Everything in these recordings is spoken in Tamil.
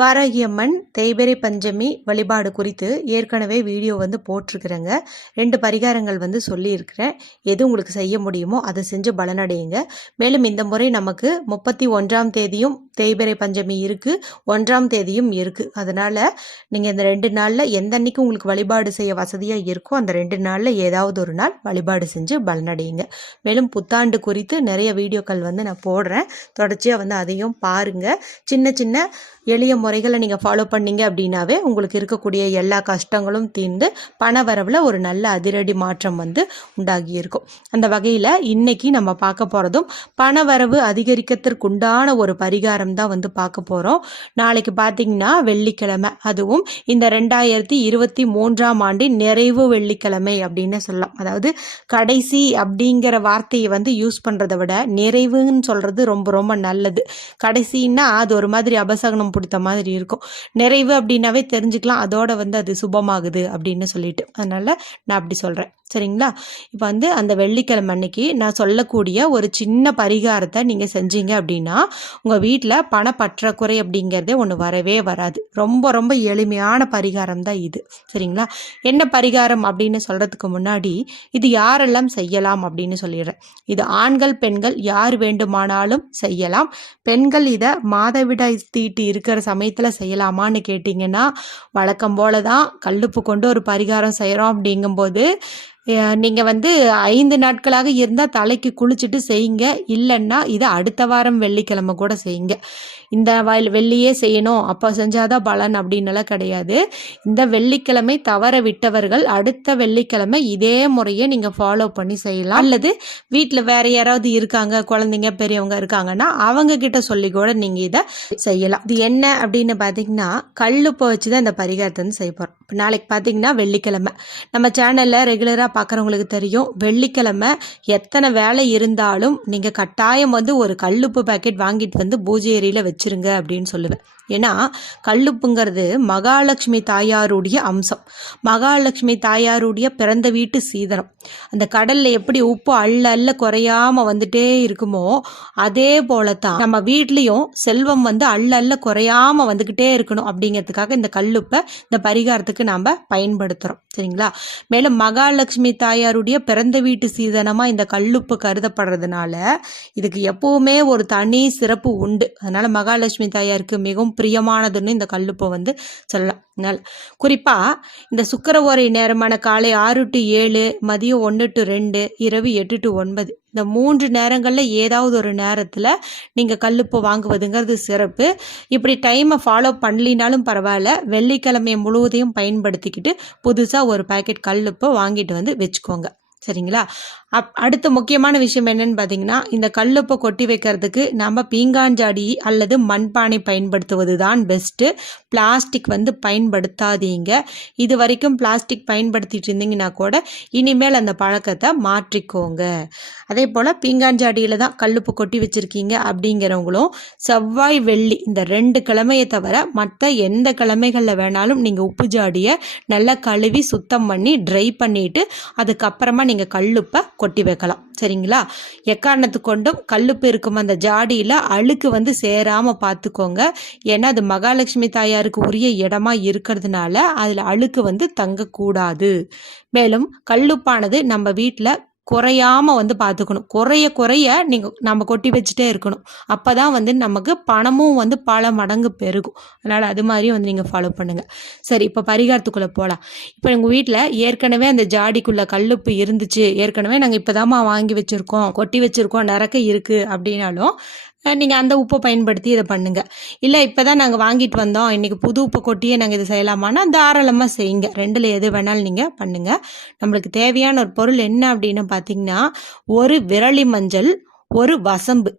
வாராகியம்மன் தேய்பிரை பஞ்சமி வழிபாடு குறித்து ஏற்கனவே வீடியோ வந்து போட்டிருக்கிறேங்க. ரெண்டு பரிகாரங்கள் வந்து சொல்லியிருக்கிறேன். எது உங்களுக்கு செய்ய முடியுமோ அதை செஞ்சு பலனடையுங்க. மேலும் இந்த முறை நமக்கு முப்பத்தி ஒன்றாம் தேதியும் தேய்பிரை பஞ்சமி இருக்குது ஒன்றாம் தேதியும் இருக்குது அதனால் நீங்கள் இந்த ரெண்டு நாளில் எந்த அன்னைக்கு உங்களுக்கு வழிபாடு செய்ய வசதியாக இருக்கோ அந்த ரெண்டு நாளில் ஏதாவது ஒரு நாள் வழிபாடு செஞ்சு பலனடையுங்க. மேலும் புத்தாண்டு குறித்து நிறைய வீடியோக்கள் வந்து நான் போடுறேன். தொடர்ச்சியாக வந்து அதையும் பாருங்கள் சின்ன சின்ன எளிய முறைகளை நீங்கள் ஃபாலோ பண்ணீங்க அப்படின்னாவே உங்களுக்கு இருக்கக்கூடிய எல்லா கஷ்டங்களும் தீர்ந்து பண வரவில் ஒரு நல்ல அதிரடி மாற்றம் வந்து உண்டாகி இருக்கும். அந்த வகையில் இன்னைக்கு நம்ம பார்க்க போகிறதும் பண வரவு அதிகரிக்கிறதுக்குண்டான ஒரு பரிகாரம் தான் வந்து பார்க்க போகிறோம் நாளைக்கு பார்த்தீங்கன்னா வெள்ளிக்கிழமை. அதுவும் இந்த ரெண்டாயிரத்தி இருபத்தி மூன்றாம் ஆண்டின் நிறைவு வெள்ளிக்கிழமை அப்படின்னு சொல்லலாம். அதாவது கடைசி அப்படிங்கிற வார்த்தையை வந்து யூஸ் பண்ணுறதை விட நிறைவுன்னு சொல்கிறது ரொம்ப ரொம்ப நல்லது. கடைசின்னா அது ஒரு மாதிரி அபசகனம் பிடித்த மாதிரி இருக்கும். நிறைவு அப்படின்னாவே தெரிஞ்சுக்கலாம். அதோட வந்து அது சுபமாகுது அப்படின்னு சொல்லிட்டு. அதனால் நான் அப்படி சொல்கிறேன் சரிங்களா? இப்போ வந்து அந்த வெள்ளிக்கிழமை அன்னைக்கு நான் சொல்லக்கூடிய ஒரு சின்ன பரிகாரத்தை நீங்கள் செஞ்சீங்க அப்படின்னா உங்கள் வீட்டில் பணப்பற்றாக்குறை அப்படிங்கிறதே ஒன்று வரவே வராது. ரொம்ப ரொம்ப எளிமையான பரிகாரம் தான் இது. சரிங்களா? என்ன பரிகாரம் அப்படின்னு சொல்கிறதுக்கு முன்னாடி இது யாரெல்லாம் செய்யலாம் அப்படின்னு சொல்லிடுறேன். இது ஆண்கள் பெண்கள் யார் வேண்டுமானாலும் செய்யலாம். பெண்கள் இதை மாதவிடாய் தீட்டு இருக்கிற சமயத்தில் செய்யலாமான்னு கேட்டிங்கன்னா வழக்கம் போல தான் கல்லுப்பு கொண்டு ஒரு பரிகாரம் செய்கிறோம் அப்படிங்கும்போது நீங்கள் வந்து ஐந்து நாட்களாக இருந்தால் தலைக்கு குளிச்சுட்டு செய்யுங்க. இல்லைன்னா இதை அடுத்த வாரம் வெள்ளிக்கிழமை கூட செய்யுங்க. இந்த வயல் வெள்ளியே செய்யணும் அப்போ செஞ்சாதான் பலன் அப்படின்னுலாம் கிடையாது. இந்த வெள்ளிக்கிழமை தவற விட்டவர்கள் அடுத்த வெள்ளிக்கிழமை இதே முறையை நீங்கள் ஃபாலோ பண்ணி செய்யலாம். அல்லது வீட்டில் வேற யாராவது இருக்காங்க குழந்தைங்க பெரியவங்க இருக்காங்கன்னா அவங்க கிட்ட சொல்லி கூட நீங்கள் இதை செய்யலாம். இது என்ன அப்படின்னு பார்த்தீங்கன்னா கல்லுப்பை வச்சு தான் இந்த பரிகாரத்தை வந்து செய்ய போகிறோம் இப்போ நாளைக்கு பார்த்தீங்கன்னா வெள்ளிக்கிழமை. நம்ம சேனலில் ரெகுலராக பார்க்குறவங்களுக்கு தெரியும் வெள்ளிக்கிழமை எத்தனை வேலை இருந்தாலும் நீங்கள் கட்டாயம் வந்து ஒரு கல்லுப்பு பாக்கெட் வாங்கிட்டு வந்து பூஜை ஏரியில் வச்சு வச்சிருங்க அப்படின்னு சொல்லுவேன். ஏன்னா கல்லுப்புங்கிறது மகாலட்சுமி தாயாருடைய அம்சம். மகாலட்சுமி தாயாருடைய பிறந்த வீட்டு சீதனம். அந்த கடலில் எப்படி உப்பு அள்ள அள்ள குறையாமல் வந்துட்டே இருக்குமோ அதே போலத்தான் நம்ம வீட்லேயும் செல்வம் வந்து அள்ள அள்ள குறையாம வந்துக்கிட்டே இருக்கணும் அப்படிங்கிறதுக்காக இந்த கல்லுப்பை இந்த பரிகாரத்துக்கு நாம் பயன்படுத்துகிறோம் சரிங்களா? மேலும் மகாலட்சுமி தாயாருடைய பிறந்த வீட்டு சீதனமாக இந்த கல்லுப்பு கருதப்படுறதுனால இதுக்கு எப்பவுமே ஒரு தனி சிறப்பு உண்டு. அதனால் அதனால மகாலட்சுமி தாயாருக்கு மிகவும் பிரியமானதுன்னு இந்த கல்லுப்பை வந்து சொல்லலாம். அதனால் குறிப்பாக இந்த சுக்கர ஓரை நேரமான காலை ஆறு டு ஏழு மதியம் ஒன்று டு ரெண்டு இரவு எட்டு டு ஒன்பது. இந்த மூன்று நேரங்களில் ஏதாவது ஒரு நேரத்தில் நீங்கள் கல்லுப்பு வாங்குவதுங்கிறது சிறப்பு. இப்படி டைமை ஃபாலோ பண்ணலினாலும் பரவாயில்ல. வெள்ளிக்கிழமை முழுவதையும் பயன்படுத்திக்கிட்டு புதுசாக ஒரு பாக்கெட் கல்லுப்பை வாங்கிட்டு வந்து வச்சுக்கோங்க. சரிங்களா? அப் அடுத்த முக்கியமான விஷயம் என்னன்னு பார்த்தீங்கன்னா இந்த கல்லுப்பை கொட்டி வைக்கிறதுக்கு நம்ம பீங்காஞ்சாடி அல்லது மண்பானை பயன்படுத்துவது தான் பெஸ்ட்டு பிளாஸ்டிக் வந்து பயன்படுத்தாதீங்க. இது வரைக்கும் பிளாஸ்டிக் பயன்படுத்திட்டு இருந்தீங்கன்னா கூட இனிமேல் அந்த பழக்கத்தை மாற்றிக்கோங்க. அதே போல் பீங்காஞ்சாடியில் தான் கல்லுப்பு கொட்டி வச்சுருக்கீங்க அப்படிங்கிறவங்களும் செவ்வாய் வெள்ளி இந்த ரெண்டு கிழமையை தவிர மற்ற எந்த கிழமைகளில் வேணாலும் நீங்கள் உப்பு ஜாடியை நல்லா கழுவி சுத்தம் பண்ணி ட்ரை பண்ணிவிட்டு அதுக்கப்புறமா நீங்கள் கல்லுப்பை கொட்டி வைக்கலாம். சரிங்களா? எக்காரணத்து கொண்டும் கல்லுப்பு இருக்கும் அந்த ஜாடியில் அழுக்கு வந்து சேராமல் பார்த்துக்கோங்க. ஏன்னா அது மகாலட்சுமி தாயாருக்கு உரிய இடமா இருக்கிறதுனால அதில் அழுக்கு வந்து தங்கக்கூடாது. மேலும் கல்லுப்பானது நம்ம வீட்டில் குறையாம வந்து பார்த்துக்கணும் குறைய குறைய நீங்கள் நம்ம கொட்டி வச்சுட்டே இருக்கணும். அப்போ தான் வந்து நமக்கு பணமும் வந்து பல மடங்கு பெருகும். அதனால் அது மாதிரியும் வந்து நீங்கள் ஃபாலோ பண்ணுங்கள் சரி இப்போ பரிகாரத்துக்குள்ளே போகலாம் இப்போ எங்கள் வீட்டில் ஏற்கனவே அந்த ஜாடிக்குள்ளே கல்லுப்பு இருந்துச்சு. ஏற்கனவே நாங்கள் இப்போ வாங்கி வச்சுருக்கோம். கொட்டி வச்சுருக்கோம். நிறக்க இருக்குது அப்படின்னாலும் நீங்கள் அந்த உப்பை பயன்படுத்தி இதை பண்ணுங்கள் இல்லை இப்போ தான் நாங்கள் வாங்கிட்டு வந்தோம். இன்றைக்கி புது உப்பை கொட்டியே நாங்கள் இதை செய்யலாமான்னா தாராளமாக செய்யுங்க. ரெண்டில் எது வேணாலும் நீங்கள் பண்ணுங்கள் நம்மளுக்கு தேவையான ஒரு பொருள் என்ன அப்படின்னு பார்த்தீங்கன்னா ஒரு விரலி மஞ்சள் ஒரு வசம்பு.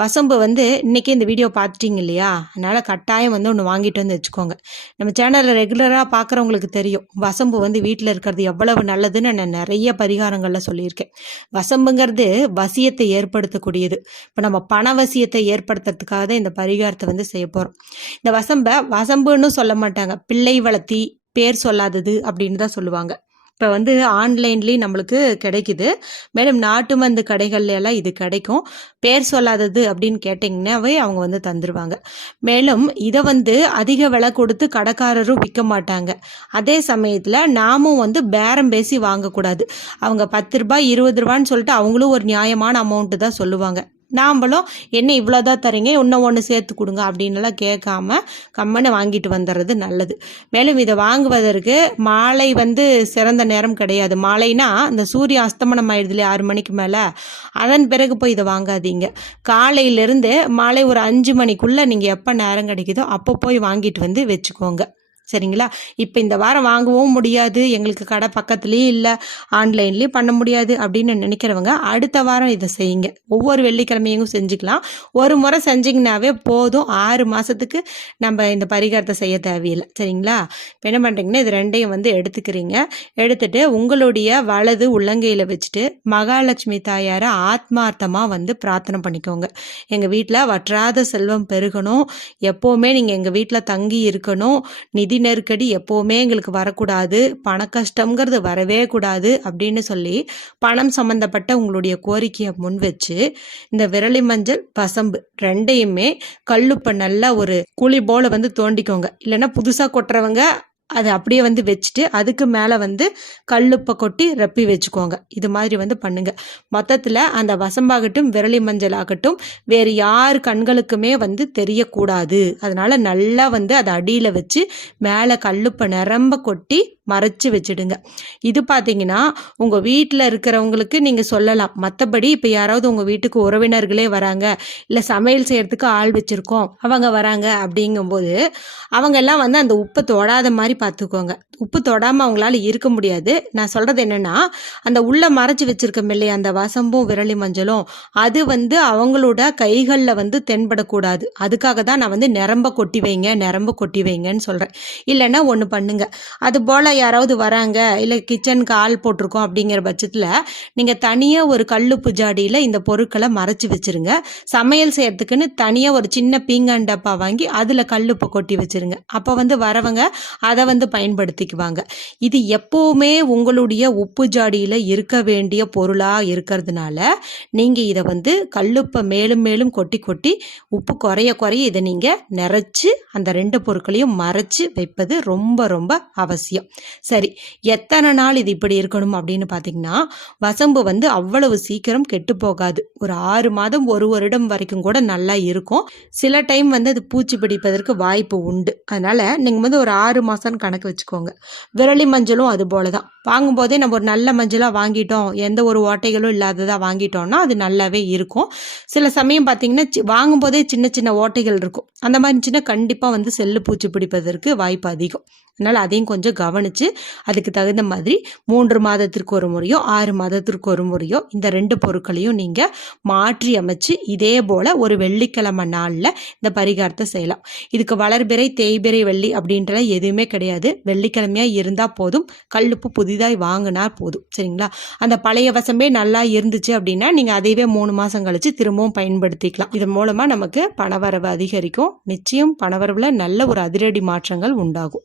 வசம்பு வந்து இன்றைக்கி இந்த வீடியோ பார்த்துட்டீங்க இல்லையா? அதனால் கட்டாயம் வந்து ஒன்று வாங்கிட்டு வந்து வச்சுக்கோங்க. நம்ம சேனலில் ரெகுலராக பார்க்குறவங்களுக்கு தெரியும். வசம்பு வந்து வீட்டில் இருக்கிறது எவ்வளவு நல்லதுன்னு நான் நிறைய பரிகாரங்களில் சொல்லியிருக்கேன். வசம்புங்கிறது வசியத்தை ஏற்படுத்தக்கூடியது. இப்போ நம்ம பண வசியத்தை ஏற்படுத்துறதுக்காக தான் இந்த பரிகாரத்தை வந்து செய்ய போகிறோம் இந்த வசம்பை வசம்புன்னு சொல்ல மாட்டாங்க. பிள்ளை வளர்த்தி பேர் சொல்லாதது அப்படின்னு தான் சொல்லுவாங்க. இப்போ வந்து ஆன்லைன்லேயும் நம்மளுக்கு கிடைக்குது. மேலும் நாட்டு மருந்து கடைகள்ல எல்லாம் இது கிடைக்கும். பேர் சொல்லாதது அப்படின்னு கேட்டிங்கன்னாவே அவங்க வந்து தந்துடுவாங்க மேலும் இதை வந்து அதிக விலை கொடுத்து கடைக்காரரும் விற்க மாட்டாங்க. அதே சமயத்தில் நாமும் வந்து பேரம் பேசி வாங்கக்கூடாது. அவங்க பத்து ரூபாய் இருபது ரூபான்னு சொல்லிட்டு அவங்களும் ஒரு நியாயமான அமௌண்ட்டு தான் சொல்லுவாங்க. நாம்பளும் என்ன இவ்வளோதான் தரீங்க இன்னும் ஒன்று சேர்த்து கொடுங்க அப்படின்லாம் கேட்காம கம்மனை வாங்கிட்டு வந்துடுறது நல்லது. மேலும் இதை வாங்குவதற்கு மாலை வந்து சிறந்த நேரம் கிடையாது. மாலைனா அந்த சூரிய அஸ்தமனம் ஆயிடுது இல்லையா ஆறு மணிக்கு மேலே அதன் பிறகு போய் இதை வாங்காதீங்க. காலையிலேருந்து மாலை ஒரு அஞ்சு மணிக்குள்ளே நீங்கள் எப்போ நேரம் கிடைக்குதோ அப்போ போய் வாங்கிட்டு வந்து வச்சுக்கோங்க. சரிங்களா? இப்போ இந்த வாரம் வாங்கவும் முடியாது. எங்களுக்கு கடை பக்கத்துலேயும் இல்லை. ஆன்லைன்லேயும் பண்ண முடியாது அப்படின்னு நினைக்கிறவங்க அடுத்த வாரம் இதை செய்யுங்க. ஒவ்வொரு வெள்ளிக்கிழமையும் செஞ்சுக்கலாம். ஒரு முறை செஞ்சிங்கனாவே போதும். ஆறு மாதத்துக்கு நம்ம இந்த பரிகாரத்தை செய்ய தேவையில்லை. சரிங்களா? இப்போ என்ன பண்ணுறீங்கன்னா இது ரெண்டையும் வந்து எடுத்துக்கிறீங்க. எடுத்துட்டு உங்களுடைய வலது உள்ளங்கையில் வச்சுட்டு மகாலட்சுமி தாயாரை ஆத்மார்த்தமாக வந்து பிரார்த்தனை பண்ணிக்கோங்க. எங்கள் வீட்டில் வற்றாத செல்வம் பெருகணும். எப்போவுமே நீங்கள் எங்கள் வீட்டில் தங்கி இருக்கணும். நிதி நிதி நெருக்கடி எப்போவுமே எங்களுக்கு வரக்கூடாது. பண கஷ்டங்கிறது வரவே கூடாது அப்படின்னு சொல்லி பணம் சம்மந்தப்பட்ட உங்களுடைய கோரிக்கையை முன் வச்சு இந்த விரலி மஞ்சள் பசம்பு ரெண்டையுமே கல்லுப்பை நல்லா ஒரு குழி போல வந்து தோண்டிக்கோங்க. இல்லைன்னா புதுசாக கொட்டுறவங்க அதை அப்படியே வந்து வச்சுட்டு அதுக்கு மேலே வந்து கல்லுப்பை கொட்டி ரப்பி வச்சுக்கோங்க. இது மாதிரி வந்து பண்ணுங்க. மொத்தத்தில் அந்த வசம்பாகட்டும் விரலி மஞ்சள் ஆகட்டும் வேறு யார் கண்களுக்குமே வந்து தெரியக்கூடாது. அதனால நல்லா வந்து அதை அடியில் வச்சு மேலே கல்லுப்பை நிரம்ப கொட்டி மறைச்சி வச்சுடுங்க. இது பார்த்தீங்கன்னா உங்கள் வீட்டில் இருக்கிறவங்களுக்கு நீங்கள் சொல்லலாம். மற்றபடி இப்போ யாராவது உங்கள் வீட்டுக்கு உறவினர்களே வராங்க இல்லை சமையல் செய்கிறதுக்கு ஆள் வச்சுருக்கோம் அவங்க வராங்க அப்படிங்கும்போது அவங்க எல்லாம் வந்து அந்த உப்பை தொடாத மாதிரி பார்த்துக்கோங்க உப்பு தொடாமல் அவங்களால இருக்க முடியாது. நான் சொல்கிறது என்னென்னா அந்த உள்ளே மறைச்சி வச்சுருக்கோம் இல்லையா அந்த வசம்பும் விரலி மஞ்சளும் அது வந்து அவங்களோட கைகளில் வந்து தென்படக்கூடாது. அதுக்காக தான் நான் வந்து நிரம்ப கொட்டி வைங்க நிரம்ப கொட்டி வைங்கன்னு சொல்கிறேன் இல்லைன்னா ஒன்று பண்ணுங்க. அது போல் யாராவது வராங்க இல்லை கிச்சனுக்கு ஆள் போட்டிருக்கோம் அப்படிங்கிற பட்சத்தில் நீங்கள் தனியாக ஒரு கல்லுப்பு ஜாடியில் இந்த பொருட்களை மறைச்சி வச்சுருங்க. சமையல் செய்யறதுக்குன்னு தனியாக ஒரு சின்ன பீங்கான் டப்பா வாங்கி அதில் கல்லுப்பை கொட்டி வச்சுருங்க. அப்போ வந்து வரவங்க அதை வந்து பயன்படுத்திக்குவாங்க. இது எப்போவுமே உங்களுடைய உப்பு ஜாடியில் இருக்க வேண்டிய பொருளாக இருக்கிறதுனால நீங்கள் இதை வந்து கல்லுப்பை மேலும் மேலும் கொட்டி கொட்டி உப்பு குறைய குறைய இதை நீங்கள் நிறச்சி அந்த ரெண்டு பொருட்களையும் மறைச்சி வைப்பது ரொம்ப ரொம்ப அவசியம். சரி எத்தனை நாள் இது இப்படி இருக்கணும் அப்படின்னு பார்த்தீங்கன்னா வசம்பு வந்து அவ்வளவு சீக்கிரம் கெட்டு போகாது. ஒரு ஆறு மாதம் ஒரு வருடம் வரைக்கும் கூட நல்லா இருக்கும். சில டைம் வந்து அது பூச்சி பிடிப்பதற்கு வாய்ப்பு உண்டு. அதனால் நீங்கள் வந்து ஒரு ஆறு மாதம்னு கணக்கு வச்சுக்கோங்க. விரலி மஞ்சளும் அது போல தான் வாங்கும்போதே நம்ம ஒரு நல்ல மஞ்சளாக வாங்கிட்டோம் எந்த ஒரு ஓட்டைகளும் இல்லாததாக வாங்கிட்டோம்னா அது நல்லாவே இருக்கும். சில சமயம் பார்த்தீங்கன்னா வாங்கும்போதே சின்ன சின்ன ஓட்டைகள் இருக்கும். அந்த மாதிரி சின்ன கண்டிப்பாக வந்து செல்லு பூச்சி பிடிப்பதற்கு வாய்ப்பு அதிகம். அதனால் அதையும் கொஞ்சம் கவனித்து அதுக்கு தகுந்த மாதிரி மூன்று மாதத்திற்கு ஒரு முறையோ ஆறு மாதத்திற்கு ஒரு முறையோ இந்த ரெண்டு பொருட்களையும் நீங்கள் மாற்றி அமைச்சு இதே போல் ஒரு வெள்ளிக்கிழமை நாளில் இந்த பரிகாரத்தை செய்யலாம். இதுக்கு வளர்பிறை தேய்பிறை வெள்ளி அப்படின்றலாம் எதுவுமே கிடையாது. வெள்ளிக்கிழமையாக இருந்தால் போதும். கல்லுப்பு புதிதாக வாங்கினா போதும். சரிங்களா? அந்த பழைய வசமே நல்லா இருந்துச்சு அப்படின்னா நீங்கள் அதையவே மூணு மாதம் கழித்து திரும்பவும் பயன்படுத்திக்கலாம். இதன் மூலமாக நமக்கு பணவரவு அதிகரிக்கும். நிச்சயம் பணவரவில் நல்ல ஒரு அதிரடி மாற்றங்கள் உண்டாகும்.